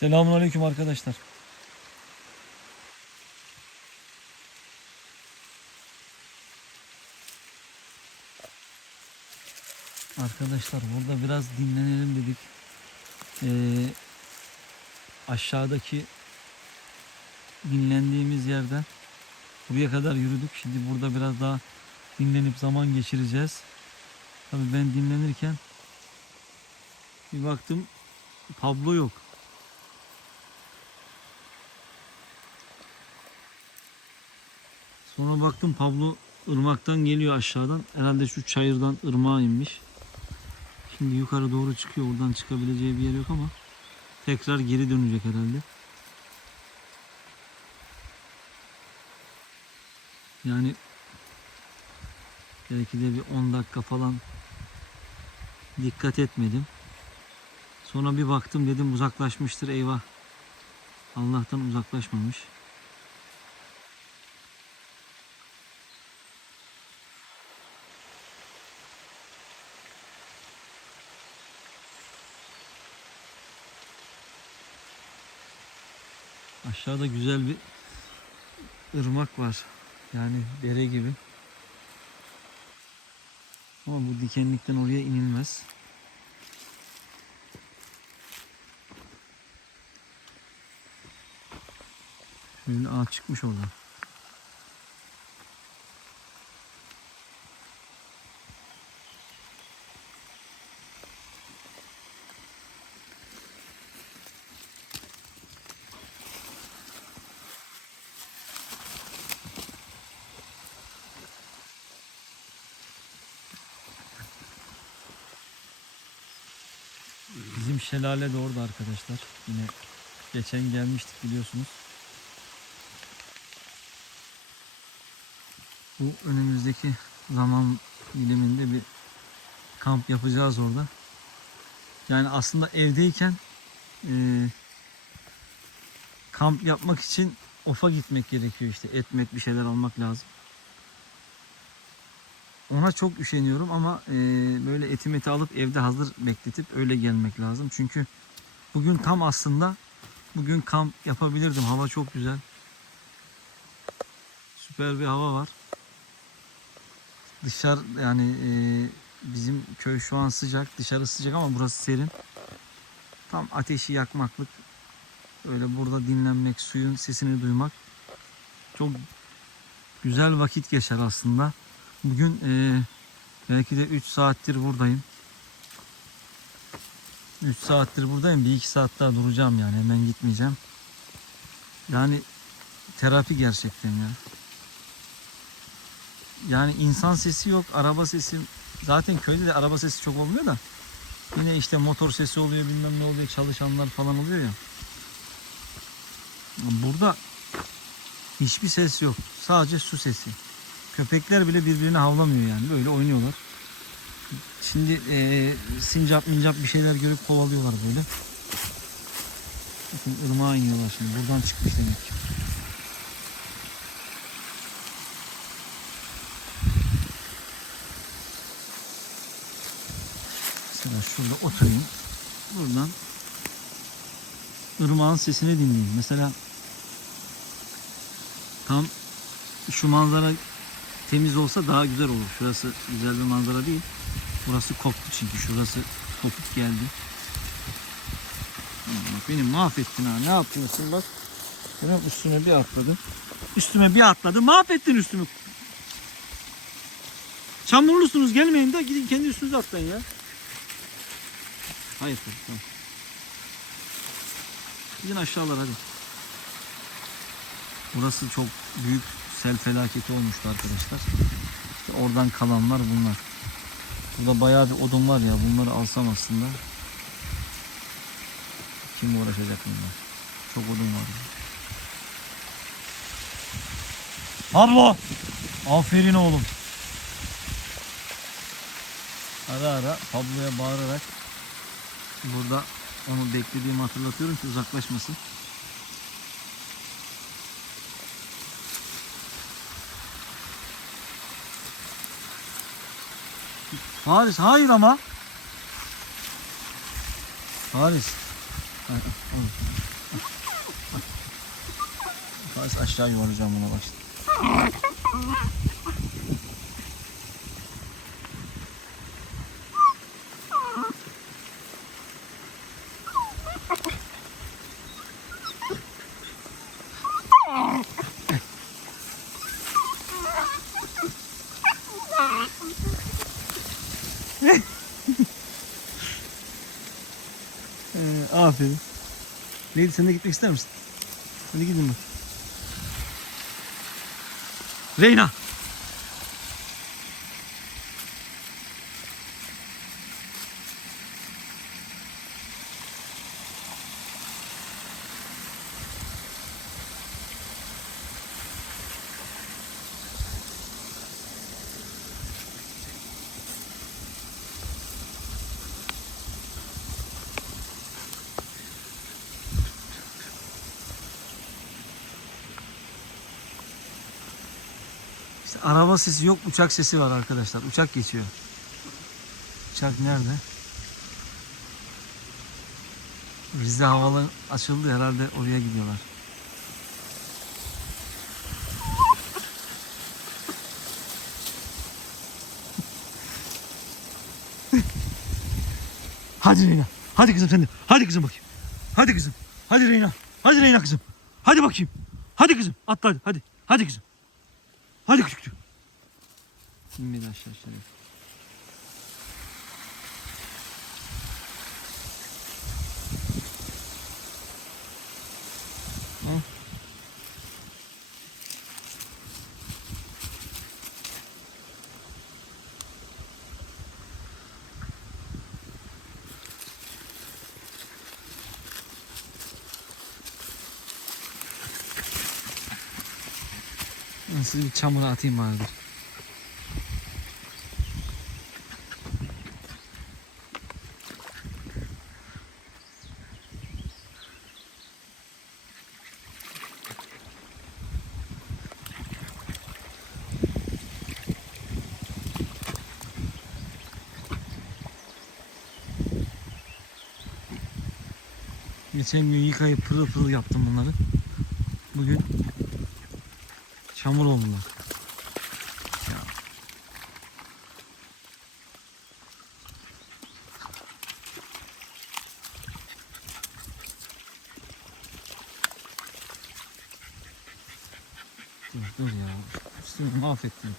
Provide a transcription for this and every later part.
Selamun Aleyküm arkadaşlar. Arkadaşlar burada biraz dinlenelim dedik. Ee, aşağıdaki dinlendiğimiz yerden buraya kadar yürüdük. Şimdi burada biraz daha dinlenip zaman geçireceğiz. Tabii ben dinlenirken bir baktım Pablo yok. Sonra baktım Pablo ırmaktan geliyor aşağıdan. Herhalde şu çayırdan ırmağa inmiş. Şimdi yukarı doğru çıkıyor. Buradan çıkabileceği bir yer yok ama tekrar geri dönecek herhalde. Yani belki de bir 10 dakika falan dikkat etmedim. Sonra bir baktım dedim uzaklaşmıştır eyvah. Allah'tan uzaklaşmamış. Aşağıda güzel bir ırmak var. Yani dere gibi. Ama bu dikenlikten oraya inilmez. Şöyle ağaç çıkmış orada. Şelale de orada arkadaşlar. Yine geçen gelmiştik biliyorsunuz. Bu önümüzdeki zaman diliminde bir kamp yapacağız orada. Yani aslında evdeyken e, kamp yapmak için ofa gitmek gerekiyor işte. Et met bir şeyler almak lazım. Ona çok üşeniyorum ama e, böyle eti meti alıp evde hazır bekletip öyle gelmek lazım. Çünkü bugün tam aslında bugün kamp yapabilirdim. Hava çok güzel. Süper bir hava var. Dışarı yani e, bizim köy şu an sıcak. Dışarı sıcak ama burası serin. Tam ateşi yakmaklık. Öyle burada dinlenmek, suyun sesini duymak çok güzel vakit geçer aslında. Bugün e, belki de 3 saattir buradayım. 3 saattir buradayım. Bir iki saat daha duracağım yani. Hemen gitmeyeceğim. Yani terapi gerçekten ya. Yani insan sesi yok, araba sesi. Zaten köyde de araba sesi çok olmuyor da. Yine işte motor sesi oluyor, bilmem ne oluyor, çalışanlar falan oluyor ya. Burada hiçbir ses yok. Sadece su sesi. Köpekler bile birbirine havlamıyor yani. Böyle oynuyorlar. Şimdi eee sincap mincap bir şeyler görüp kovalıyorlar böyle. Bakın ırmağa iniyorlar şimdi. Buradan çıkmış demek ki. Mesela şurada oturayım. Buradan ırmağın sesini dinleyeyim. Mesela tam şu manzara temiz olsa daha güzel olur. Şurası güzel bir manzara değil. Burası koktu çünkü. Şurası kopuk geldi. Beni mahvettin ha. Ne yapıyorsun bak. Benim üstüme bir atladım. Üstüme bir atladı. Mahvettin üstümü. Çamurlusunuz gelmeyin de gidin kendi üstünüze atlayın ya. Hayır tamam. Gidin aşağılar hadi. Burası çok büyük sel felaketi olmuştu arkadaşlar. İşte oradan kalanlar bunlar. Burada bayağı bir odun var ya. Bunları alsam aslında. Kim uğraşacak bunlar? Çok odun var. Pablo! Aferin oğlum. Ara ara Pablo'ya bağırarak burada onu beklediğimi hatırlatıyorum ki uzaklaşmasın. Haris hayır ama. Haris. Faris aşağı yuvarlayacağım buna bak. Aferin. Neydi sen de gitmek ister misin? Hadi gidin bak. Reyna. Araba sesi yok, uçak sesi var arkadaşlar. Uçak geçiyor. Uçak nerede? Rize havalı açıldı herhalde oraya gidiyorlar. Hadi Reyna. Hadi kızım sen de. Hadi kızım bakayım. Hadi kızım. Hadi Reyna. Hadi Reyna kızım. Hadi bakayım. Hadi kızım. Atla hadi. Hadi. Hadi kızım. Hadi küçük. İnmedi aşağı aşağı. Sizi bir çamura atayım bari. dur. Geçen gün yıkayıp pırıl pırıl yaptım bunları. Bugün çamur oldular. Ya. Dur dur ya. Üstümü mahvettim.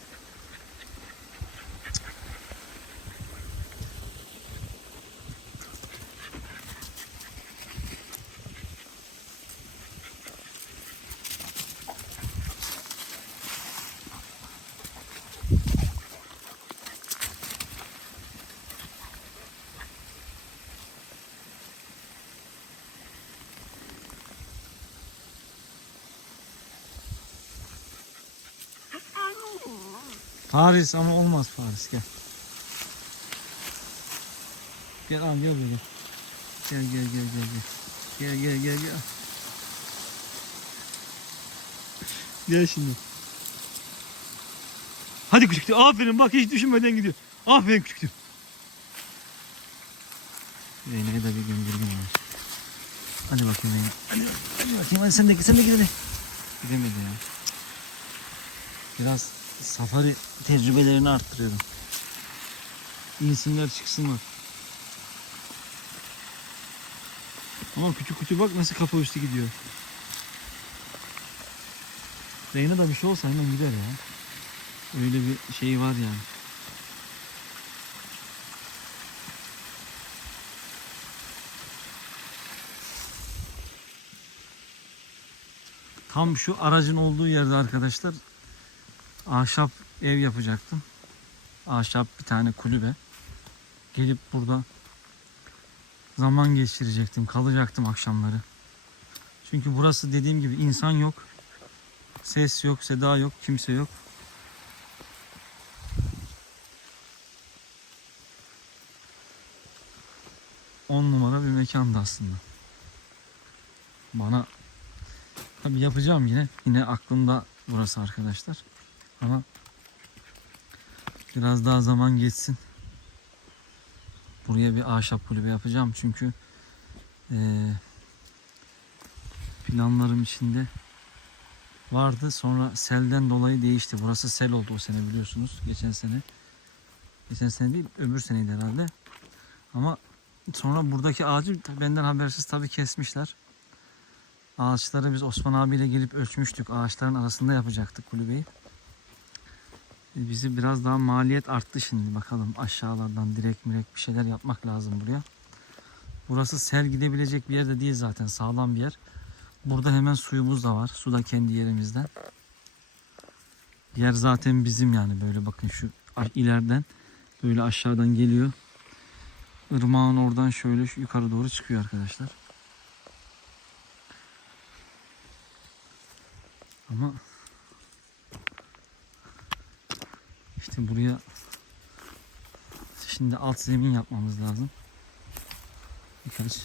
Paris ama olmaz Paris gel. Gel abi gel böyle. Gel gel gel gel gel. Gel gel gel gel. Gel şimdi. Hadi küçüktü. Aferin bak hiç düşünmeden gidiyor. Aferin küçüktü. Zeynep'e de bir gönderdim var. Hadi bakayım Zeynep. Hadi, hadi bakayım hadi sen de sen de gir hadi. Gidemedi ya. Biraz safari tecrübelerini arttırıyorum. İnsinler çıksınlar. Ama küçük küçük bak nasıl kafa üstü gidiyor. Reyna da bir şey olsa hemen gider ya. Öyle bir şey var yani. Tam şu aracın olduğu yerde arkadaşlar ahşap ev yapacaktım. Ahşap bir tane kulübe. Gelip burada zaman geçirecektim. Kalacaktım akşamları. Çünkü burası dediğim gibi insan yok. Ses yok, seda yok, kimse yok. On numara bir mekandı aslında. Bana tabi yapacağım yine. Yine aklımda burası arkadaşlar. Ama biraz daha zaman geçsin. Buraya bir ahşap kulübe yapacağım çünkü eee, planlarım içinde vardı. Sonra selden dolayı değişti. Burası sel oldu o sene biliyorsunuz. Geçen sene. Geçen sene değil öbür seneydi herhalde. Ama sonra buradaki ağacı benden habersiz tabii kesmişler. Ağaçları biz Osman abiyle gelip ölçmüştük. Ağaçların arasında yapacaktık kulübeyi. Bizi biraz daha maliyet arttı şimdi. Bakalım aşağılardan direk mirek bir şeyler yapmak lazım buraya. Burası sel gidebilecek bir yer de değil zaten. Sağlam bir yer. Burada hemen suyumuz da var. Su da kendi yerimizden. Yer zaten bizim yani böyle bakın şu ileriden böyle aşağıdan geliyor. Irmağın oradan şöyle şu yukarı doğru çıkıyor arkadaşlar. Ama işte buraya şimdi alt zemin yapmamız lazım. Birkaç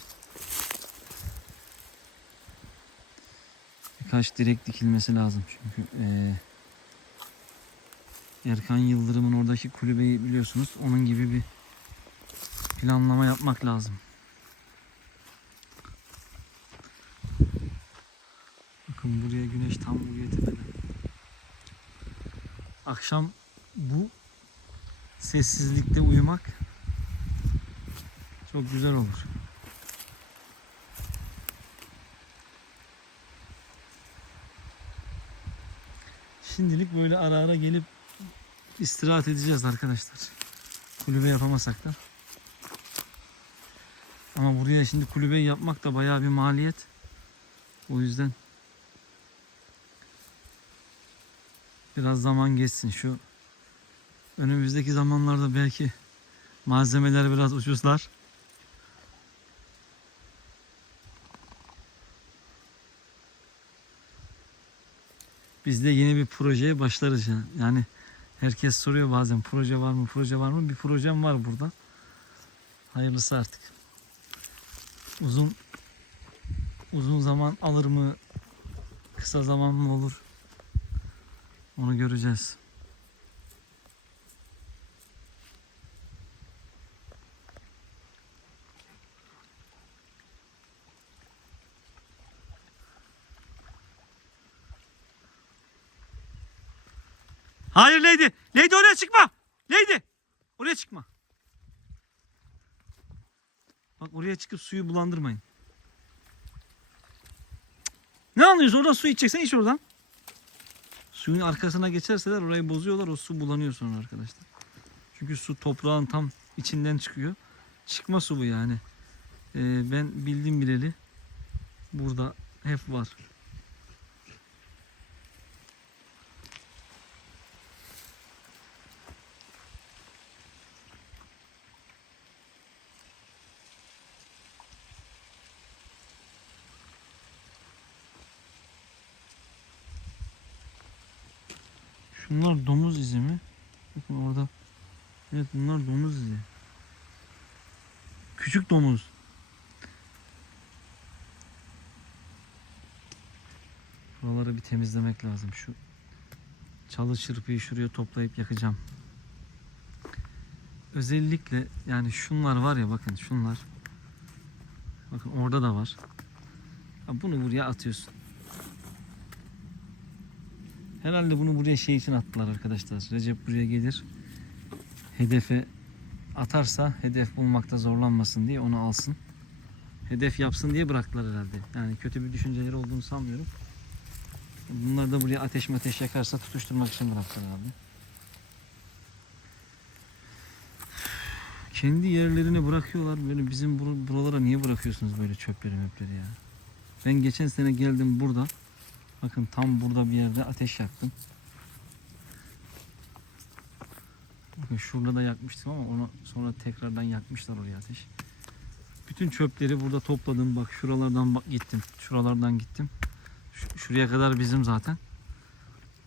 birkaç direk dikilmesi lazım çünkü eee Erkan Yıldırım'ın oradaki kulübeyi biliyorsunuz. Onun gibi bir planlama yapmak lazım. Bakın buraya güneş tam buraya tepede. Akşam bu sessizlikte uyumak çok güzel olur. Şimdilik böyle ara ara gelip istirahat edeceğiz arkadaşlar. Kulübe yapamasak da. Ama buraya şimdi kulübeyi yapmak da bayağı bir maliyet. O yüzden biraz zaman geçsin. Şu önümüzdeki zamanlarda belki malzemeler biraz ucuzlar. Biz de yeni bir projeye başlarız yani. Yani herkes soruyor bazen proje var mı, proje var mı? Bir projem var burada. Hayırlısı artık. Uzun uzun zaman alır mı? Kısa zaman mı olur? Onu göreceğiz. Hayır Lady. Lady oraya çıkma. Lady. Oraya çıkma. Bak oraya çıkıp suyu bulandırmayın. Ne anlıyorsun? Orada su içeceksen iç oradan. Suyun arkasına geçerseler orayı bozuyorlar. O su bulanıyor sonra arkadaşlar. Çünkü su toprağın tam içinden çıkıyor. Çıkma su bu yani. Ee, ben bildim bileli burada hep var. Şunlar domuz izi mi? Bakın orada. Evet bunlar domuz izi. Küçük domuz. Buraları bir temizlemek lazım. Şu çalı çırpıyı şuraya toplayıp yakacağım. Özellikle yani şunlar var ya bakın şunlar. Bakın orada da var. Bunu buraya atıyorsun. Herhalde bunu buraya şey için attılar arkadaşlar. Recep buraya gelir. Hedefe atarsa hedef bulmakta zorlanmasın diye onu alsın. Hedef yapsın diye bıraktılar herhalde. Yani kötü bir düşünceleri olduğunu sanmıyorum. Bunlar da buraya ateş ateş yakarsa tutuşturmak için bıraktılar herhalde. Kendi yerlerine bırakıyorlar. Böyle bizim bur- buralara niye bırakıyorsunuz böyle çöpleri möpleri ya? Ben geçen sene geldim burada. Bakın tam burada bir yerde ateş yaktım. Bakın şurada da yakmıştım ama onu sonra tekrardan yakmışlar oraya ateş. Bütün çöpleri burada topladım. Bak şuralardan bak gittim. Şuralardan gittim. Ş- şuraya kadar bizim zaten.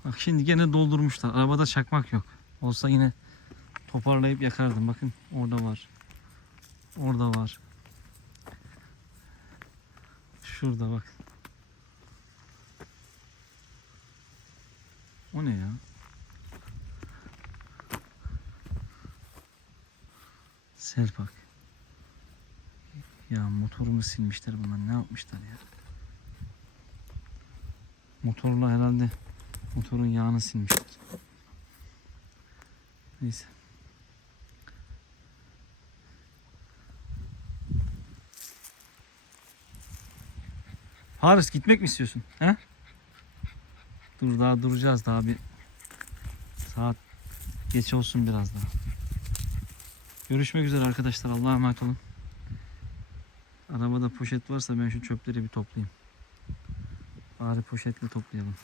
Bak şimdi gene doldurmuşlar. Arabada çakmak yok. Olsa yine toparlayıp yakardım. Bakın orada var. Orada var. Şurada bak. O ne ya? Selpak. Ya motorumu silmişler bunlar. Ne yapmışlar ya? Motorla herhalde motorun yağını silmiştir. Neyse. Haris gitmek mi istiyorsun? He? Dur daha duracağız daha bir saat geç olsun biraz daha. Görüşmek üzere arkadaşlar. Allah'a emanet olun. Arabada poşet varsa ben şu çöpleri bir toplayayım. Bari poşetle toplayalım.